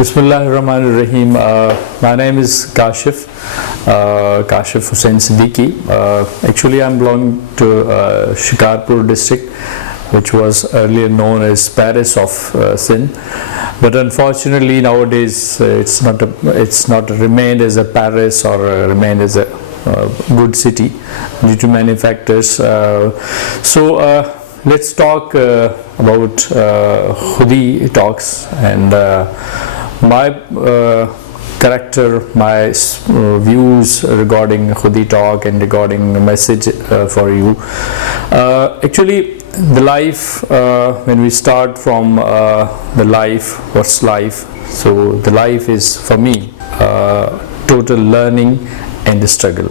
Bismillahirrahmanirrahim. My name is Kashif Hussain Siddiqui. Actually, I'm belonging to Shikarpur district, which was earlier known as Paris of Sindh. But unfortunately, nowadays it's not remained as a Paris or remained as a good city due to many factors. So let's talk about Khudi talks and my character, my views regarding Khudi talk and regarding the message for you. Actually, the life, when we start from the life, what's life? So the life is for me total learning and struggle.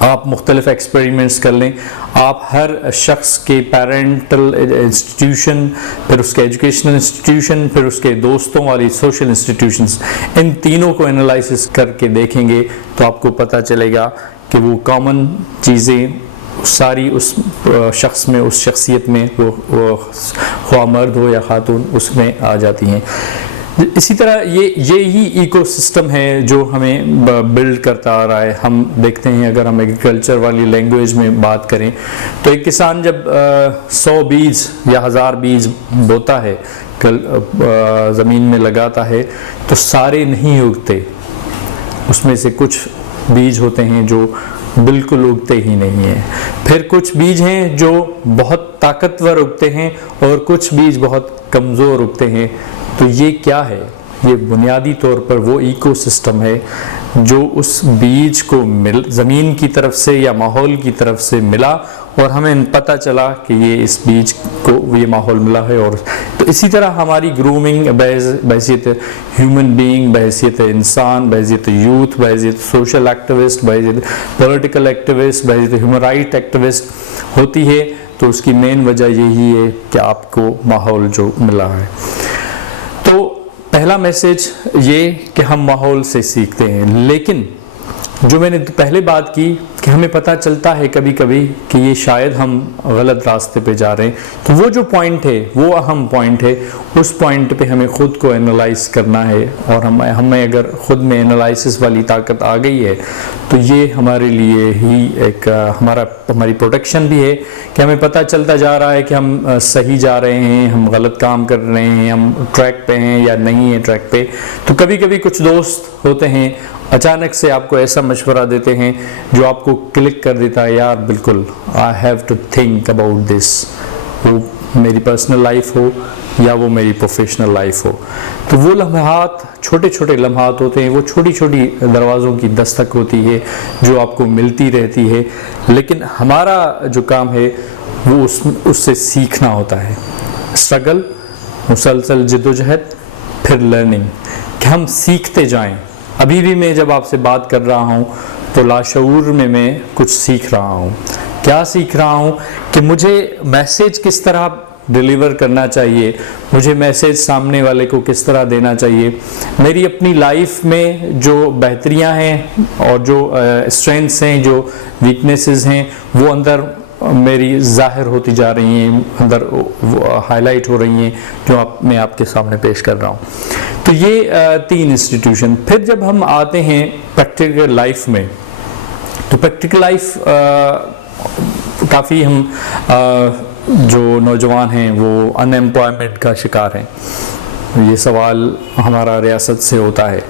آپ مختلف experiments کر لیں، آپ ہر شخص کے parental institution, پھر اس کے educational institution, پھر اس کے دوستوں والی سوشل انسٹیٹیوشنز، ان تینوں کو انالائسس کر کے دیکھیں گے تو آپ کو پتہ چلے گا کہ وہ کامن چیزیں ساری اس شخص میں، اس شخصیت میں، وہ خواہ مرد ہو یا خاتون، اس میں آ جاتی ہیں۔ اسی طرح یہی ایکو سسٹم ہے جو ہمیں بلڈ کرتا آ رہا ہے۔ ہم دیکھتے ہیں اگر ہم ایگریکلچر والی لینگویج میں بات کریں تو ایک کسان جب 100 بیج یا 1000 بیج بوتا ہے، زمین میں لگاتا ہے، تو سارے نہیں اگتے، اس میں سے کچھ بیج ہوتے ہیں جو بالکل اگتے ہی نہیں ہیں، پھر کچھ بیج ہیں جو بہت طاقتور اگتے ہیں اور کچھ بیج بہت کمزور اگتے ہیں۔ تو یہ کیا ہے؟ یہ بنیادی طور پر وہ ایکو سسٹم ہے جو اس بیج کو زمین کی طرف سے یا ماحول کی طرف سے ملا، اور ہمیں پتہ چلا کہ یہ اس بیج کو یہ ماحول ملا ہے۔ اور تو اسی طرح ہماری گرومنگ بحیثیت ہیومن بینگ، بحیثیت انسان، بحیثیت یوتھ، بحیثیت سوشل ایکٹیوسٹ، بحیثیت پولیٹیکل ایکٹیوسٹ، بحیثیت ہیومن رائٹ ایکٹیوسٹ ہوتی ہے، تو اس کی مین وجہ یہی ہے کہ آپ کو ماحول جو ملا ہے۔ تو پہلا میسج یہ کہ ہم ماحول سے سیکھتے ہیں، لیکن جو میں نے پہلے بات کی کہ ہمیں پتہ چلتا ہے کبھی کبھی کہ یہ شاید ہم غلط راستے پہ جا رہے ہیں، تو وہ جو پوائنٹ ہے، وہ اہم پوائنٹ ہے، اس پوائنٹ پہ ہمیں خود کو انالائز کرنا ہے، اور ہمیں اگر خود میں انالائسس والی طاقت آ گئی ہے تو یہ ہمارے لیے ہی ایک ہماری پروٹیکشن بھی ہے کہ ہمیں پتہ چلتا جا رہا ہے کہ ہم صحیح جا رہے ہیں، ہم غلط کام کر رہے ہیں، ہم ٹریک پہ ہیں یا نہیں ہیں ٹریک پہ۔ تو کبھی کبھی کچھ دوست ہوتے ہیں اچانک سے آپ کو ایسا مشورہ دیتے ہیں جو آپ کو کلک کر دیتا ہے، یار بالکل I have to think about this، وہ میری پرسنل لائف ہو یا وہ میری پروفیشنل لائف ہو۔ تو وہ لمحات، چھوٹے چھوٹے لمحات ہوتے ہیں، وہ چھوٹی چھوٹی دروازوں کی دستک ہوتی ہے جو آپ کو ملتی رہتی ہے، لیکن ہمارا جو کام ہے وہ اس سے سیکھنا ہوتا ہے۔ اسٹرگل، مسلسل جد و جہد، پھر لرننگ، کہ ہم سیکھتے جائیں۔ ابھی بھی میں جب آپ سے بات کر رہا ہوں تو لاشعور میں کچھ سیکھ رہا ہوں۔ کیا سیکھ رہا ہوں؟ کہ مجھے میسیج کس طرح ڈیلیور کرنا چاہیے، مجھے میسیج سامنے والے کو کس طرح دینا چاہیے، میری اپنی لائف میں جو بہتریاں ہیں اور جو اسٹرینتھس ہیں، جو ویکنیسز ہیں، وہ اندر میری ظاہر ہوتی جا رہی ہیں، اندر ہائی لائٹ ہو رہی ہیں، جو میں آپ کے سامنے پیش کر رہا ہوں۔ تو یہ 3 انسٹیٹیوشن۔ پھر جب ہم آتے ہیں پریکٹیکل لائف میں، تو پریکٹیکل لائف کافی ہم جو نوجوان ہیں وہ ان ایمپلائمنٹ کا شکار ہیں۔ یہ سوال ہمارا ریاست سے ہوتا ہے،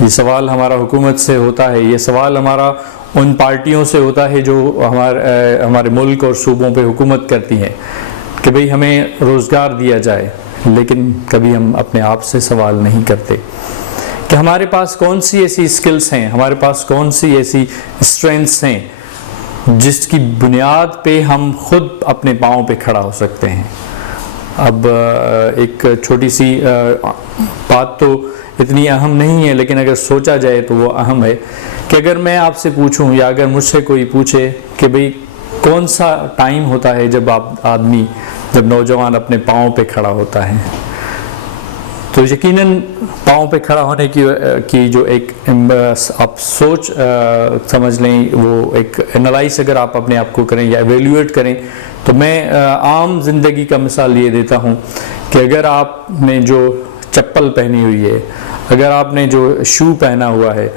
یہ سوال ہمارا حکومت سے ہوتا ہے، یہ سوال ہمارا ان پارٹیوں سے ہوتا ہے جو ہمارے ملک اور صوبوں پہ حکومت کرتی ہیں کہ بھئی ہمیں روزگار دیا جائے، لیکن کبھی ہم اپنے آپ سے سوال نہیں کرتے کہ ہمارے پاس کون سی ایسی اسکلز ہیں، ہمارے پاس کون سی ایسی اسٹرینتھس ہیں جس کی بنیاد پہ ہم خود اپنے پاؤں پہ کھڑا ہو سکتے ہیں۔ اب ایک چھوٹی سی بات تو اتنی اہم نہیں ہے، لیکن اگر سوچا جائے تو وہ اہم ہے کہ اگر میں آپ سے پوچھوں یا اگر مجھ سے کوئی پوچھے کہ بھئی کون سا ٹائم ہوتا ہے جب نوجوان اپنے پاؤں پہ کھڑا ہوتا ہے، تو یقیناً پاؤں پہ کھڑا ہونے کی جو ایک آپ سوچ سمجھ لیں، وہ ایک انالائز اگر آپ اپنے آپ کو کریں یا ایویلیویٹ کریں، تو میں عام زندگی کا مثال یہ دیتا ہوں کہ اگر آپ نے جو چپل پہنی ہوئی ہے، اگر آپ نے جو شو پہنا ہوا ہے،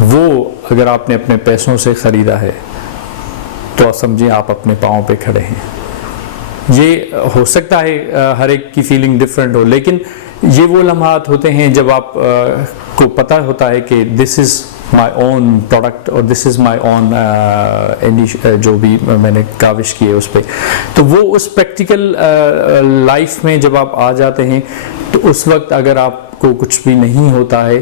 وہ اگر آپ نے اپنے پیسوں سے خریدا ہے تو سمجھیں آپ اپنے پاؤں پہ کھڑے ہیں۔ یہ ہو سکتا ہے ہر ایک کی فیلنگ ڈیفرنٹ ہو، لیکن یہ وہ لمحات ہوتے ہیں جب آپ کو پتہ ہوتا ہے کہ دس از مائی اون پروڈکٹ اور دس از مائی اون جو بھی میں نے کاوش کی ہے اس پہ۔ تو وہ اس پریکٹیکل لائف میں جب آپ آ جاتے ہیں تو اس وقت اگر آپ کو کچھ بھی نہیں ہوتا ہے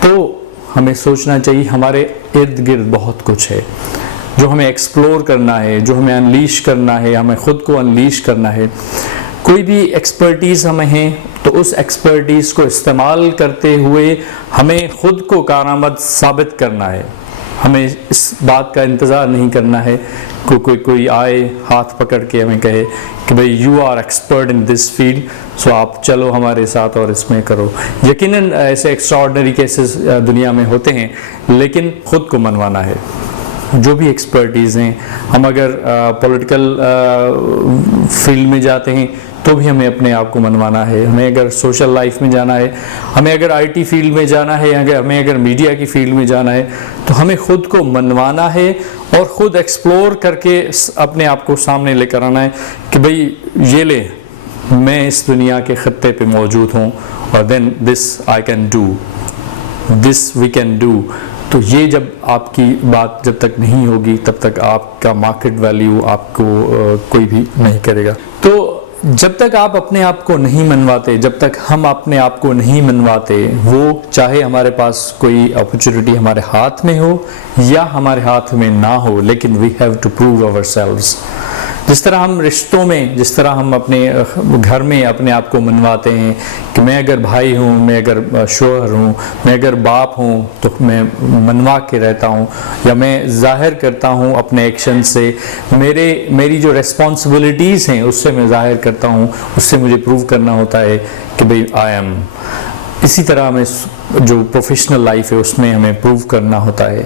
تو ہمیں سوچنا چاہیے ہمارے ارد گرد بہت کچھ ہے جو ہمیں ایکسپلور کرنا ہے، جو ہمیں انلیش کرنا ہے، ہمیں خود کو انلیش کرنا ہے۔ کوئی بھی ایکسپرٹیز ہمیں ہے تو اس ایکسپرٹیز کو استعمال کرتے ہوئے ہمیں خود کو کارآمد ثابت کرنا ہے۔ ہمیں اس بات کا انتظار نہیں کرنا ہے کوئی آئے ہاتھ پکڑ کے ہمیں کہے کہ بھئی you are expert in this field, so آپ چلو ہمارے ساتھ اور اس میں کرو۔ یقیناً ایسے ایکسٹراڈنری کیسز دنیا میں ہوتے ہیں، لیکن خود کو منوانا ہے۔ جو بھی ایکسپرٹیز ہیں، ہم اگر پولیٹیکل فیلڈ میں جاتے ہیں تو بھی ہمیں اپنے آپ کو منوانا ہے، ہمیں اگر سوشل لائف میں جانا ہے، ہمیں اگر آئی ٹی فیلڈ میں جانا ہے، ہمیں اگر میڈیا کی فیلڈ میں جانا ہے، تو ہمیں خود کو منوانا ہے اور خود ایکسپلور کر کے اپنے آپ کو سامنے لے کر آنا ہے کہ بھئی یہ لے، میں اس دنیا کے خطے پہ موجود ہوں، اور then this I can do, this we can do. تو یہ جب آپ کی بات جب تک نہیں ہوگی تب تک آپ کا مارکیٹ ویلیو آپ کو کوئی بھی نہیں کرے گا۔ تو جب تک آپ اپنے آپ کو نہیں منواتے، جب تک ہم اپنے آپ کو نہیں منواتے، وہ چاہے ہمارے پاس کوئی اپرچونٹی ہمارے ہاتھ میں ہو یا ہمارے ہاتھ میں نہ ہو، لیکن we have to prove ourselves. جس طرح ہم رشتوں میں، جس طرح ہم اپنے گھر میں اپنے آپ کو منواتے ہیں کہ میں اگر بھائی ہوں، میں اگر شوہر ہوں، میں اگر باپ ہوں، تو میں منوا کے رہتا ہوں، یا میں ظاہر کرتا ہوں اپنے ایکشن سے، میری جو ریسپانسبلٹیز ہیں اس سے میں ظاہر کرتا ہوں، اس سے مجھے پروو کرنا ہوتا ہے کہ بھئی آئی ایم۔ اسی طرح ہمیں جو پروفیشنل لائف ہے اس میں ہمیں پروو کرنا ہوتا ہے۔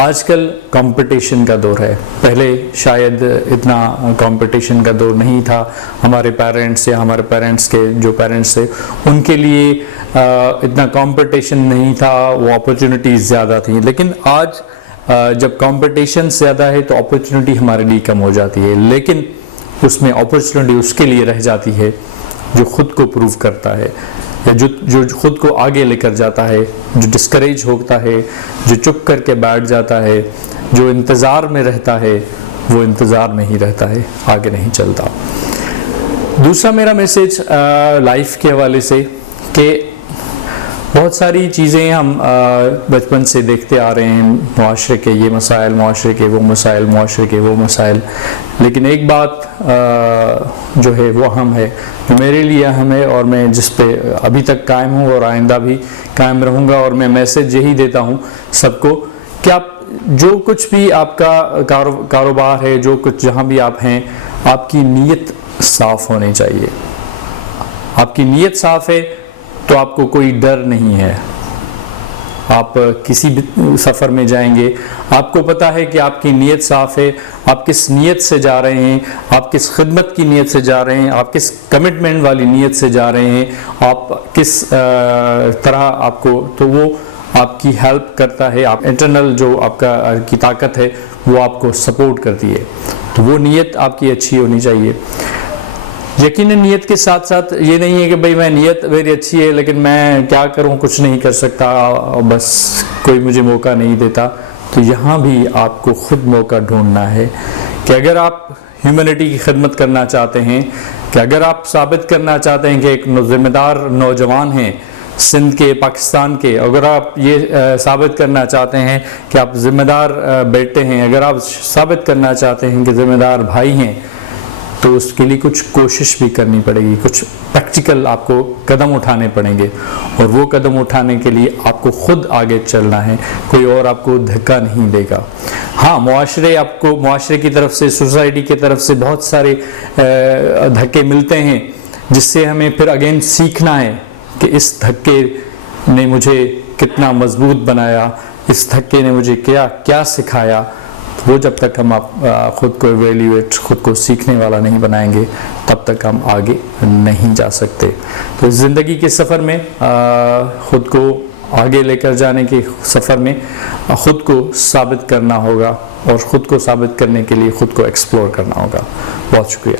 آج کل کمپٹیشن کا دور ہے، پہلے شاید اتنا کمپٹیشن کا دور نہیں تھا، ہمارے پیرنٹس یا ہمارے پیرنٹس کے جو پیرنٹس تھے ان کے لیے اتنا کمپٹیشن نہیں تھا، وہ اپرچونٹیز زیادہ تھیں، لیکن آج جب کمپٹیشن زیادہ ہے تو اپرچونٹی ہمارے لیے کم ہو جاتی ہے، لیکن اس میں اپرچونٹی اس کے لیے رہ جاتی ہے جو خود کو پروو کرتا ہے، یا جو خود کو آگے لے کر جاتا ہے، جو ڈسکریج ہوتا ہے، جو چپ کر کے بیٹھ جاتا ہے، جو انتظار میں رہتا ہے، وہ انتظار میں ہی رہتا ہے، آگے نہیں چلتا۔ دوسرا میرا میسیج لائف کے حوالے سے کہ بہت ساری چیزیں ہم بچپن سے دیکھتے آ رہے ہیں، معاشرے کے یہ مسائل، معاشرے کے وہ مسائل، معاشرے کے وہ مسائل، لیکن ایک بات جو ہے وہ اہم ہے، جو میرے لیے اہم ہے اور میں جس پہ ابھی تک قائم ہوں اور آئندہ بھی قائم رہوں گا، اور میں میسیج یہی دیتا ہوں سب کو کہ آپ جو کچھ بھی آپ کا کاروبار ہے، جو کچھ جہاں بھی آپ ہیں، آپ کی نیت صاف ہونی چاہیے۔ آپ کی نیت صاف ہے تو آپ کو کوئی ڈر نہیں ہے۔ آپ کسی بھی سفر میں جائیں گے، آپ کو پتا ہے کہ آپ کی نیت صاف ہے، آپ کس نیت سے جا رہے ہیں، آپ کس خدمت کی نیت سے جا رہے ہیں، آپ کس کمٹمنٹ والی نیت سے جا رہے ہیں، آپ کس طرح آپ کو، تو وہ آپ کی ہیلپ کرتا ہے، آپ انٹرنل جو آپ کی طاقت ہے وہ آپ کو سپورٹ کرتی ہے، تو وہ نیت آپ کی اچھی ہونی چاہیے۔ یقیناً نیت کے ساتھ ساتھ یہ نہیں ہے کہ بھئی میں نیت میری اچھی ہے لیکن میں کیا کروں، کچھ نہیں کر سکتا، بس کوئی مجھے موقع نہیں دیتا، تو یہاں بھی آپ کو خود موقع ڈھونڈنا ہے کہ اگر آپ ہیومینٹی کی خدمت کرنا چاہتے ہیں، کہ اگر آپ ثابت کرنا چاہتے ہیں کہ ایک ذمہ دار نوجوان ہیں سندھ کے، پاکستان کے، اگر آپ یہ ثابت کرنا چاہتے ہیں کہ آپ ذمہ دار بیٹے ہیں، اگر آپ ثابت کرنا چاہتے ہیں کہ ذمہ دار بھائی ہیں، تو اس کے لیے کچھ کوشش بھی کرنی پڑے گی، کچھ پریکٹیکل آپ کو قدم اٹھانے پڑیں گے، اور وہ قدم اٹھانے کے لیے آپ کو خود آگے چلنا ہے، کوئی اور آپ کو دھکا نہیں دے گا۔ ہاں، معاشرے کی طرف سے، سوسائٹی کی طرف سے بہت سارے دھکے ملتے ہیں، جس سے ہمیں پھر اگین سیکھنا ہے کہ اس دھکے نے مجھے کتنا مضبوط بنایا، اس دھکے نے مجھے کیا سکھایا۔ وہ جب تک ہم خود کو ایویلیویٹ، خود کو سیکھنے والا نہیں بنائیں گے، تب تک ہم آگے نہیں جا سکتے۔ تو زندگی کے سفر میں خود کو آگے لے کر جانے کے سفر میں خود کو ثابت کرنا ہوگا، اور خود کو ثابت کرنے کے لیے خود کو ایکسپلور کرنا ہوگا۔ بہت شکریہ۔